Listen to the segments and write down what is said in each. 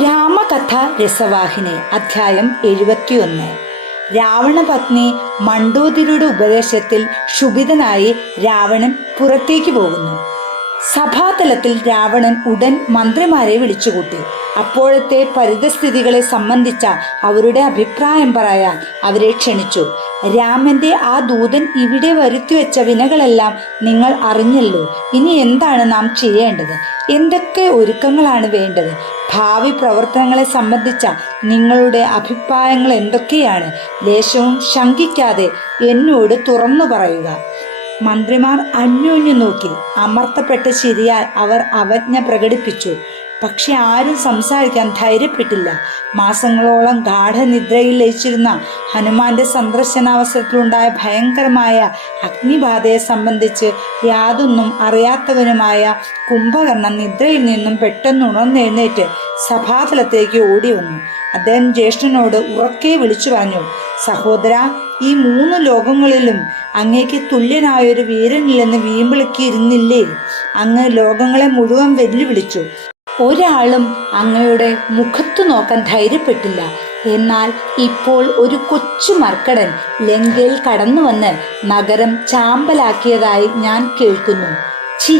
രാമകഥ രസവാഹിനി അധ്യായം 71. രാവണപത്നി മണ്ഡോദരിയുടെ ഉപദേശത്തിൽ ക്ഷുഭിതനായി രാവണൻ പുറത്തേക്ക് പോകുന്നു. സഭാതലത്തിൽ രാവണൻ ഉടൻ മന്ത്രിമാരെ വിളിച്ചുകൂട്ടി. അപ്പോഴത്തെ പരിതസ്ഥിതികളെ സംബന്ധിച്ച അവരുടെ അഭിപ്രായം പറയാൻ അവരെ ക്ഷണിച്ചു. രാമന്റെ ആ ദൂതൻ ഇവിടെ വരുത്തിവെച്ച വിനകളെല്ലാം നിങ്ങൾ അറിഞ്ഞല്ലോ. ഇനി എന്താണ് നാം ചെയ്യേണ്ടത്? എന്തൊക്കെ ഒരുക്കങ്ങളാണ് വേണ്ടത്? ഭാവി പ്രവർത്തനങ്ങളെ സംബന്ധിച്ച നിങ്ങളുടെ അഭിപ്രായങ്ങൾ എന്തൊക്കെയാണ്? ലേശവും ശങ്കിക്കാതെ എന്നോട് തുറന്നു പറയുക. മന്ത്രിമാർ അന്യോന്യം നോക്കി. അമർത്തപ്പെട്ട ശരിയാൽ അവർ അവജ്ഞ പ്രകടിപ്പിച്ചു. പക്ഷെ ആരും സംസാരിക്കാൻ ധൈര്യപ്പെട്ടില്ല. മാസങ്ങളോളം ഗാഠനിദ്രയിൽ ലയിച്ചിരുന്ന ഹനുമാന്റെ സന്ദർശനാവസരത്തിലുണ്ടായ ഭയങ്കരമായ അഗ്നിബാധയെ സംബന്ധിച്ച് യാതൊന്നും അറിയാത്തവനുമായ കുംഭകർണൻ നിദ്രയിൽ നിന്നും പെട്ടെന്ന് ഉണർന്നെഴുന്നേറ്റ് സഭാതലത്തേക്ക് ഓടി വന്നു. അദ്ദേഹം ജ്യേഷ്ഠനോട് ഉറക്കെ വിളിച്ചു പറഞ്ഞു, സഹോദര, ഈ 3 ലോകങ്ങളിലും അങ്ങേക്ക് തുല്യനായൊരു വീരനില്ലെന്ന് വീമ്പിളിക്കിയിരുന്നില്ലേ? അങ്ങ് ലോകങ്ങളെ മുഴുവൻ വെല്ലുവിളിച്ചു. ഒരാളും അങ്ങയുടെ മുഖത്തു നോക്കാൻ ധൈര്യപ്പെട്ടില്ല. എന്നാൽ ഇപ്പോൾ ഒരു കൊച്ചു മർക്കടൻ ലങ്കയിൽ കടന്നു വന്ന് നഗരം ചാമ്പലാക്കിയതായി ഞാൻ കേൾക്കുന്നു. ഛി,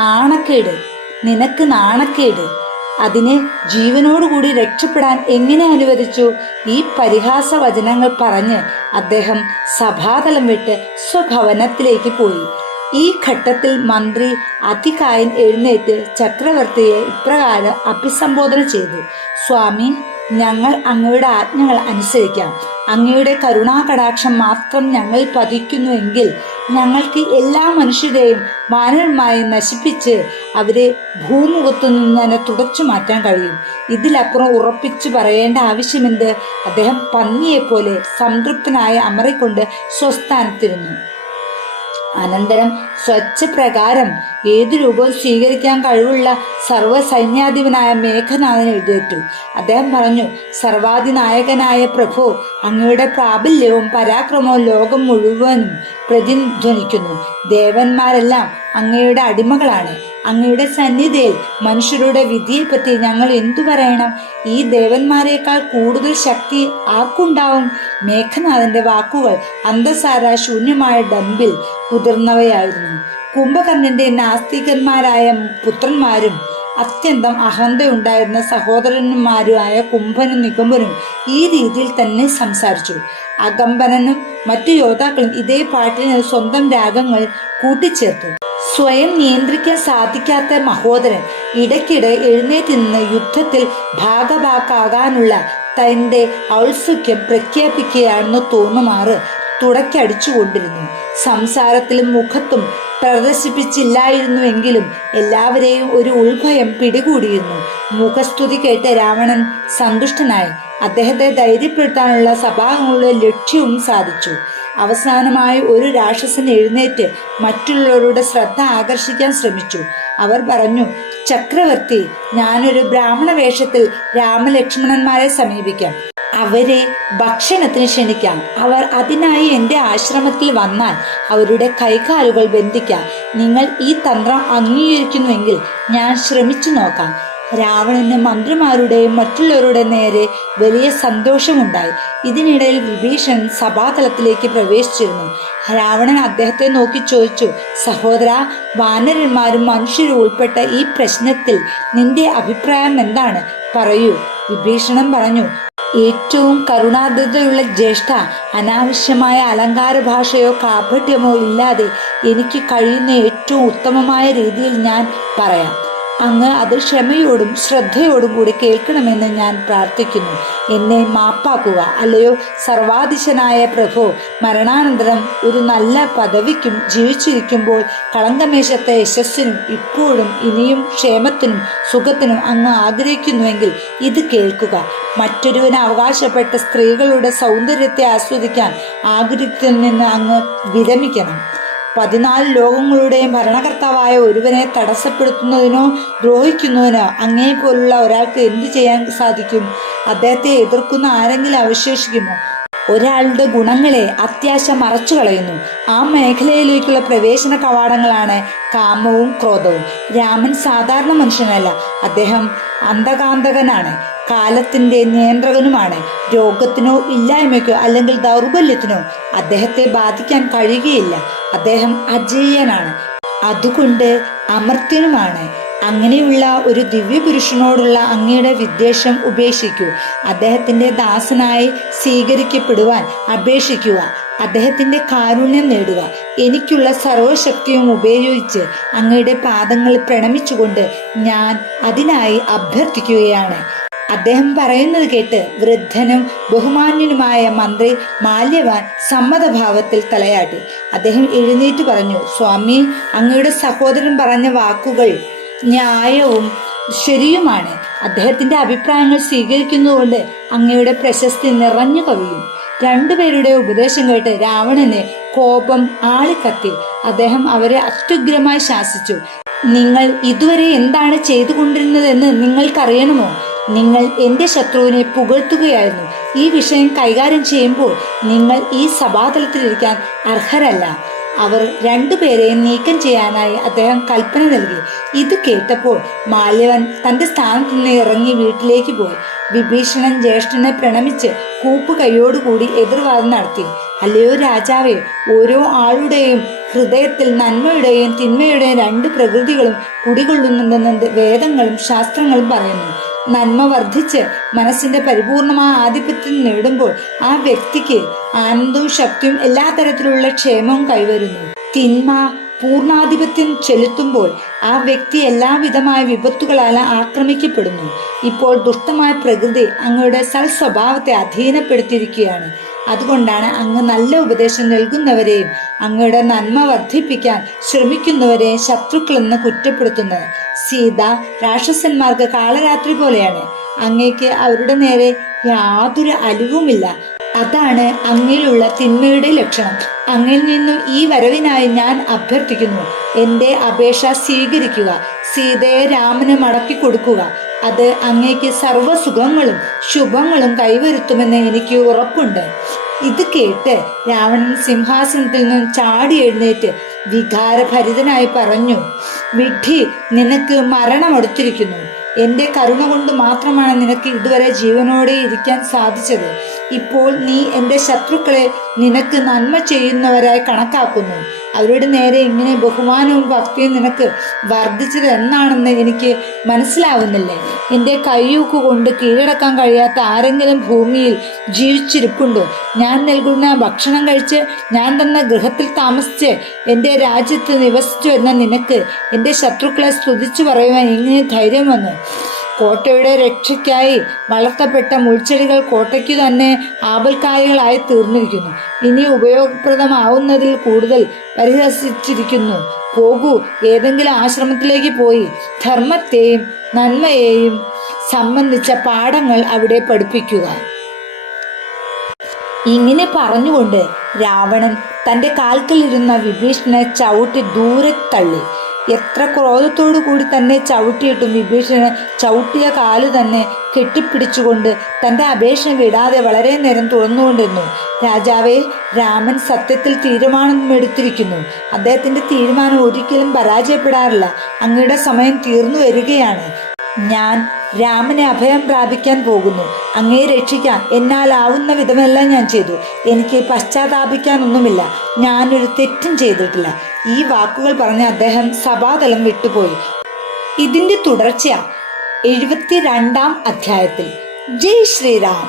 നാണക്കേട്! നിനക്ക് നാണക്കേട്! അതിന് ജീവനോടുകൂടി രക്ഷപ്പെടാൻ എങ്ങനെ അനുവദിച്ചു? ഈ പരിഹാസ വചനങ്ങൾ പറഞ്ഞ് അദ്ദേഹം സഭാതലം വിട്ട് സ്വഭവനത്തിലേക്ക് പോയി. ഈ ഘട്ടത്തിൽ മന്ത്രി അതികായൻ എഴുന്നേറ്റ് ചക്രവർത്തിയെ ഇപ്രകാരം അഭിസംബോധന ചെയ്തു. സ്വാമി, ഞങ്ങൾ അങ്ങയുടെ ആജ്ഞകൾ അനുസരിക്കാം. അങ്ങയുടെ കരുണാകടാക്ഷം മാത്രം ഞങ്ങൾ പതിക്കുന്നുവെങ്കിൽ ഞങ്ങൾക്ക് എല്ലാ മനുഷ്യരെയും വാനരന്മാരെ നശിപ്പിച്ച് അവരെ ഭൂമുഖത്തു നിന്ന് തന്നെ തുടച്ചു മാറ്റാൻ കഴിയും. ഇതിലപ്പുറം ഉറപ്പിച്ചു പറയേണ്ട ആവശ്യമെന്ത്? അദ്ദേഹം പന്നിയെപ്പോലെ സംതൃപ്തനായ അമറിക്കൊണ്ട് സ്വസ്ഥാനത്തിരുന്നു. അനന്തരം സ്വച്ഛപ്രകാരം ഏതു രൂപവും സ്വീകരിക്കാൻ കഴിവുള്ള സർവ്വസൈന്യാധിപനായ മേഘനാഥൻ എഴുന്നേറ്റു. അദ്ദേഹം പറഞ്ഞു, സർവാധിനായകനായ പ്രഭു, അങ്ങയുടെ പ്രാബല്യവും പരാക്രമവും ലോകം മുഴുവനും പ്രതിധ്വനിക്കുന്നു. ദേവന്മാരെല്ലാം അങ്ങയുടെ അടിമകളാണ്. അങ്ങയുടെ സന്നിധിയിൽ മനുഷ്യരുടെ വിധിയെപ്പറ്റി ഞങ്ങൾ എന്തു പറയണം? ഈ ദേവന്മാരെക്കാൾ കൂടുതൽ ശക്തി ആർക്കുണ്ടാവും? മേഘനാഥന്റെ വാക്കുകൾ അന്തസാര ശൂന്യമായ ഡമ്പിൽ കുതിർന്നവയായിരുന്നു. കുംഭകർണന്റെ നാസ്തികന്മാരായ പുത്രന്മാരും അത്യന്തം അഹന്തയുണ്ടായിരുന്ന സഹോദരന്മാരുമായ കുംഭനും നികുംഭനും ഈ രീതിയിൽ തന്നെ സംസാരിച്ചു. അകമ്പനനും മറ്റു യോദ്ധാക്കളും ഇതേ പാട്ടിന് സ്വന്തം രാഗങ്ങൾ കൂട്ടിച്ചേർത്തു. സ്വയം നിയന്ത്രിക്കാൻ സാധിക്കാത്ത മഹോദരൻ ഇടയ്ക്കിടെ എഴുന്നേറ്റ് നിന്ന് യുദ്ധത്തിൽ ഭാഗഭാക്കാകാനുള്ള തന്റെ ഔത്സുക്യം പ്രഖ്യാപിക്കുകയാണെന്ന് തോന്നുമാറ് തുടക്കടിച്ചുകൊണ്ടിരുന്നു. സംസാരത്തിലും മുഖത്തും പ്രദർശിപ്പിച്ചില്ലായിരുന്നുവെങ്കിലും എല്ലാവരെയും ഒരു ഉൾഭയം പിടികൂടിയിരുന്നു. മുഖസ്തുതി കേട്ട് രാവണൻ സന്തുഷ്ടനായി. അദ്ദേഹത്തെ ധൈര്യപ്പെടുത്താനുള്ള സഭാംഗങ്ങളുടെ ലക്ഷ്യവും സാധിച്ചു. അവസാനമായി ഒരു രാക്ഷസൻ എഴുന്നേറ്റ് മറ്റുള്ളവരുടെ ശ്രദ്ധ ആകർഷിക്കാൻ ശ്രമിച്ചു. അവർ പറഞ്ഞു, ചക്രവർത്തി, ഞാനൊരു ബ്രാഹ്മണ വേഷത്തിൽ രാമലക്ഷ്മണന്മാരെ സമീപിക്കാം. അവരെ ഭക്ഷണത്തിന് ക്ഷണിക്കാം. അവർ അതിനായി എൻ്റെ ആശ്രമത്തിൽ വന്നാൽ അവരുടെ കൈകാലുകൾ ബന്ധിക്കാം. നിങ്ങൾ ഈ തന്ത്രം അംഗീകരിക്കുന്നുവെങ്കിൽ ഞാൻ ശ്രമിച്ചു നോക്കാം. രാവണന് മന്ത്രിമാരുടെയും മറ്റുള്ളവരുടെ നേരെ വലിയ സന്തോഷമുണ്ടായി. ഇതിനിടയിൽ വിഭീഷണൻ സഭാതലത്തിലേക്ക് പ്രവേശിച്ചിരുന്നു. രാവണൻ അദ്ദേഹത്തെ നോക്കി ചോദിച്ചു, സഹോദര, വാനരന്മാരും മനുഷ്യരും ഉൾപ്പെട്ട ഈ പ്രശ്നത്തിൽ നിന്റെ അഭിപ്രായം എന്താണ്? പറയൂ. വിഭീഷണൻ പറഞ്ഞു, ഏറ്റവും കരുണാർദ്രതയുള്ള ജ്യേഷ്ഠ, അനാവശ്യമായ അലങ്കാര ഭാഷയോ കാപട്യമോ ഇല്ലാതെ എനിക്ക് കഴിയുന്ന ഏറ്റവും ഉത്തമമായ രീതിയിൽ ഞാൻ പറയാം. അങ്ങ് അത് ക്ഷമയോടും ശ്രദ്ധയോടും കൂടി കേൾക്കണമെന്ന് ഞാൻ പ്രാർത്ഥിക്കുന്നു. എന്നെ മാപ്പാക്കുക. അല്ലയോ സർവാധിശനായ പ്രഭു, മരണാനന്തരം ഒരു നല്ല പദവിക്കും ജീവിച്ചിരിക്കുമ്പോൾ കളങ്കമേശത്തെ യശസ്സിനും ഇപ്പോഴും ഇനിയും ക്ഷേമത്തിനും സുഖത്തിനും അങ്ങ് ആഗ്രഹിക്കുന്നുവെങ്കിൽ ഇത് കേൾക്കുക. മറ്റൊരുവന് അവകാശപ്പെട്ട സ്ത്രീകളുടെ സൗന്ദര്യത്തെ ആസ്വദിക്കാൻ ആഗ്രഹിക്കുന്നതിൽ നിന്ന് അങ്ങ് വിരമിക്കണം. 14 ലോകങ്ങളുടെയും ഭരണകർത്താവായ ഒരുവനെ തടസ്സപ്പെടുത്തുന്നതിനോ ദ്രോഹിക്കുന്നതിനോ അങ്ങേപോലുള്ള ഒരാൾക്ക് എന്തു ചെയ്യാൻ സാധിക്കും? അദ്ദേഹത്തെ എതിർക്കുന്ന ആരെങ്കിലും അവശേഷിക്കുമോ? ഒരാളുടെ ഗുണങ്ങളെ അത്യാശ മറച്ചു കളയുന്നു. ആ മേഖലയിലേക്കുള്ള പ്രവേശന കവാടങ്ങളാണ് കാമവും ക്രോധവും. രാമൻ സാധാരണ മനുഷ്യനല്ല, അദ്ദേഹം അന്ധകാന്തകനാണ്. കാലത്തിന്റെ നിയന്ത്രകനുമാണ്. രോഗത്തിനോ ഇല്ലായ്മയ്ക്കോ അല്ലെങ്കിൽ ദൗർബല്യത്തിനോ അദ്ദേഹത്തെ ബാധിക്കാൻ കഴിയുകയില്ല. അദ്ദേഹം അജേയനാണ്, അതുകൊണ്ട് അമർത്യനുമാണ്. അങ്ങനെയുള്ള ഒരു ദിവ്യപുരുഷനോടുള്ള അങ്ങയുടെ വിദ്വേഷം ഉപേക്ഷിക്കൂ. അദ്ദേഹത്തിന്റെ ദാസനായി സ്വീകരിക്കപ്പെടുവാൻ അപേക്ഷിക്കുക. അദ്ദേഹത്തിന്റെ കാരുണ്യം നേടുക. എനിക്കുള്ള സർവശക്തിയും ഉപയോഗിച്ച് അങ്ങയുടെ പാദങ്ങളിൽ പ്രണമിച്ചുകൊണ്ട് ഞാൻ അതിനായി അഭ്യർത്ഥിക്കുകയാണ്. അദ്ദേഹം പറയുന്നത് കേട്ട് വൃദ്ധനും ബഹുമാന്യനുമായ മന്ത്രി മാല്യവാൻ സമ്മതഭാവത്തിൽ തലയാട്ടി. അദ്ദേഹം എഴുന്നേറ്റ് പറഞ്ഞു, സ്വാമി, അങ്ങയുടെ സഹോദരൻ പറഞ്ഞ വാക്കുകൾ ന്യായവും ശരിയുമാണ്. അദ്ദേഹത്തിന്റെ അഭിപ്രായങ്ങൾ സ്വീകരിക്കുന്നതുകൊണ്ട് അങ്ങയുടെ പ്രശസ്തി നിറഞ്ഞു കവിയും. രണ്ടുപേരുടെ ഉപദേശം കേട്ട് രാവണന് കോപം ആളിക്കത്തി. അദ്ദേഹം അവരെ അത്യുഗ്രമായി ശാസിച്ചു. നിങ്ങൾ ഇതുവരെ എന്താണ് ചെയ്തുകൊണ്ടിരുന്നതെന്ന് നിങ്ങൾക്കറിയണമോ? നിങ്ങൾ എന്റെ ശത്രുവിനെ പുകഴ്ത്തുകയായിരുന്നു. ഈ വിഷയം കൈകാര്യം ചെയ്യുമ്പോൾ നിങ്ങൾ ഈ സഭാതലത്തിലിരിക്കാൻ അർഹരല്ല. അവർ രണ്ടുപേരെയും നീക്കം ചെയ്യാനായി അദ്ദേഹം കൽപ്പന നൽകി. ഇത് കേട്ടപ്പോൾ മാല്യവൻ തന്റെ സ്ഥാനത്ത് നിന്ന് ഇറങ്ങി വീട്ടിലേക്ക് പോയി. വിഭീഷണൻ ജ്യേഷ്ഠനെ പ്രണമിച്ച് കൂപ്പ് കൈയോടുകൂടി എതിർവാദം നടത്തി. അല്ലയോ രാജാവേ, ഓരോ ആളുടെയും ഹൃദയത്തിൽ നന്മയുടെയും തിന്മയുടെയും രണ്ട് പ്രകൃതികളും കുടികൊള്ളുന്നുണ്ടെന്ന് വേദങ്ങളും ശാസ്ത്രങ്ങളും പറയുന്നു. നന്മ വർദ്ധിച്ച് മനസ്സിന്റെ പരിപൂർണമായ ആധിപത്യം നേടുമ്പോൾ ആ വ്യക്തിക്ക് ആനന്ദവും ശക്തിയും എല്ലാ തരത്തിലുള്ള ക്ഷേമവും കൈവരുന്നു. തിന്മ പൂർണ്ണാധിപത്യം ചെലുത്തുമ്പോൾ ആ വ്യക്തി എല്ലാവിധമായ വിപത്തുകളാൽ ആക്രമിക്കപ്പെടുന്നു. ഇപ്പോൾ ദുഷ്ടമായ പ്രകൃതി അങ്ങയുടെ സൽസ്വഭാവത്തെ അധീനപ്പെടുത്തിയിരിക്കുകയാണ്. അതുകൊണ്ടാണ് അങ്ങ് നല്ല ഉപദേശം നൽകുന്നവരെയും അങ്ങയുടെ നന്മ വർദ്ധിപ്പിക്കാൻ ശ്രമിക്കുന്നവരെയും ശത്രുക്കളെന്ന് കുറ്റപ്പെടുത്തുന്നത്. സീത രാക്ഷസന്മാർക്ക് കാളരാത്രി പോലെയാണ്. അങ്ങേക്ക് അവരുടെ നേരെ യാതൊരു അലിവുമില്ല. അതാണ് അങ്ങയിലുള്ള തിന്മയുടെ ലക്ഷണം. അങ്ങിൽ നിന്നും ഈ വരവിനായി ഞാൻ അഭ്യർത്ഥിക്കുന്നു. എന്റെ അപേക്ഷ സ്വീകരിക്കുക. സീതയെ രാമന് മടക്കി കൊടുക്കുക. അത് അങ്ങേക്ക് സർവ്വസുഖങ്ങളും ശുഭങ്ങളും കൈവരുത്തുമെന്ന് എനിക്ക് ഉറപ്പുണ്ട്. ഇത് കേട്ട് രാവണൻ സിംഹാസനത്തിൽ നിന്നും ചാടി എഴുന്നേറ്റ് വികാരഭരിതനായി പറഞ്ഞു, വിഡ്ഢി, നിനക്ക് മരണമടുത്തിരിക്കുന്നു. എന്റെ കരുണ കൊണ്ട് മാത്രമാണ് നിനക്ക് ഇതുവരെ ജീവനോടെ ഇരിക്കാൻ സാധിച്ചത്. ഇപ്പോൾ നീ എന്റെ ശത്രുക്കളെ നിനക്ക് നന്മ ചെയ്യുന്നവരായി കണക്കാക്കുന്നു. അവരുടെ നേരെ ഇങ്ങനെ ബഹുമാനവും ഭക്തിയും നിനക്ക് വർദ്ധിച്ചത് എന്നാണെന്ന് എനിക്ക് മനസ്സിലാവുന്നില്ലേ? എൻ്റെ കയ്യൂക്ക് കൊണ്ട് കീഴടക്കാൻ കഴിയാത്ത ആരെങ്കിലും ഭൂമിയിൽ ജീവിച്ചിരിപ്പുണ്ടോ? ഞാൻ നൽകുന്ന ഭക്ഷണം കഴിച്ച് ഞാൻ തന്ന ഗൃഹത്തിൽ താമസിച്ച് എൻ്റെ രാജ്യത്ത് നിവസിച്ചു വരുന്ന നിനക്ക് എൻ്റെ ശത്രുക്കളെ സ്തുതിച്ചു പറയുവാൻ എങ്ങനെ ധൈര്യം വന്നു? കോട്ടയുടെ രക്ഷയ്ക്കായി വളർത്തപ്പെട്ട മുൾച്ചെടികൾ കോട്ടയ്ക്കു തന്നെ ആപൽക്കാരികളായി തീർന്നിരിക്കുന്നു. ഇനി ഉപയോഗപ്രദമാവുന്നതിൽ കൂടുതൽ പരിഹസിച്ചിരിക്കുന്നു. പോകൂ, ഏതെങ്കിലും ആശ്രമത്തിലേക്ക് പോയി ധർമ്മത്തെയും നന്മയെയും സംബന്ധിച്ച പാഠങ്ങൾ അവിടെ പഠിപ്പിക്കുക. ഇങ്ങനെ പറഞ്ഞുകൊണ്ട് രാവണൻ തൻ്റെ കാൽക്കലിരുന്ന വിഭീഷണനെ ചവിട്ടി ദൂരെ തള്ളി. എത്ര ക്രോധത്തോടു കൂടി തന്നെ ചവിട്ടിയിട്ടും വിഭീഷണൻ ചവിട്ടിയ കാലു തന്നെ കെട്ടിപ്പിടിച്ചുകൊണ്ട് തൻ്റെ അപേക്ഷ വിടാതെ വളരെ നേരം തുറന്നുകൊണ്ടിരുന്നു. രാജാവേ, രാമൻ സത്യത്തിൽ തീരുമാനമെടുത്തിരിക്കുന്നു. അദ്ദേഹത്തിൻ്റെ തീരുമാനം ഒരിക്കലും പരാജയപ്പെടാറില്ല. അങ്ങയുടെ സമയം തീർന്നു വരികയാണ്. ഞാൻ രാമനെ അഭയം പ്രാപിക്കാൻ പോകുന്നു. അങ്ങയെ രക്ഷിക്കാൻ എന്നാലാവുന്ന വിധമെല്ലാം ഞാൻ ചെയ്തു. എനിക്ക് പശ്ചാത്താപിക്കാനൊന്നുമില്ല. ഞാനൊരു തെറ്റും ചെയ്തിട്ടില്ല. ഈ വാക്കുകൾ പറഞ്ഞ അദ്ദേഹം സഭാതലം വിട്ടുപോയി. ഇതിന്റെ തുടർച്ച 72-ാം അധ്യായത്തിൽ. ജയ് ശ്രീറാം.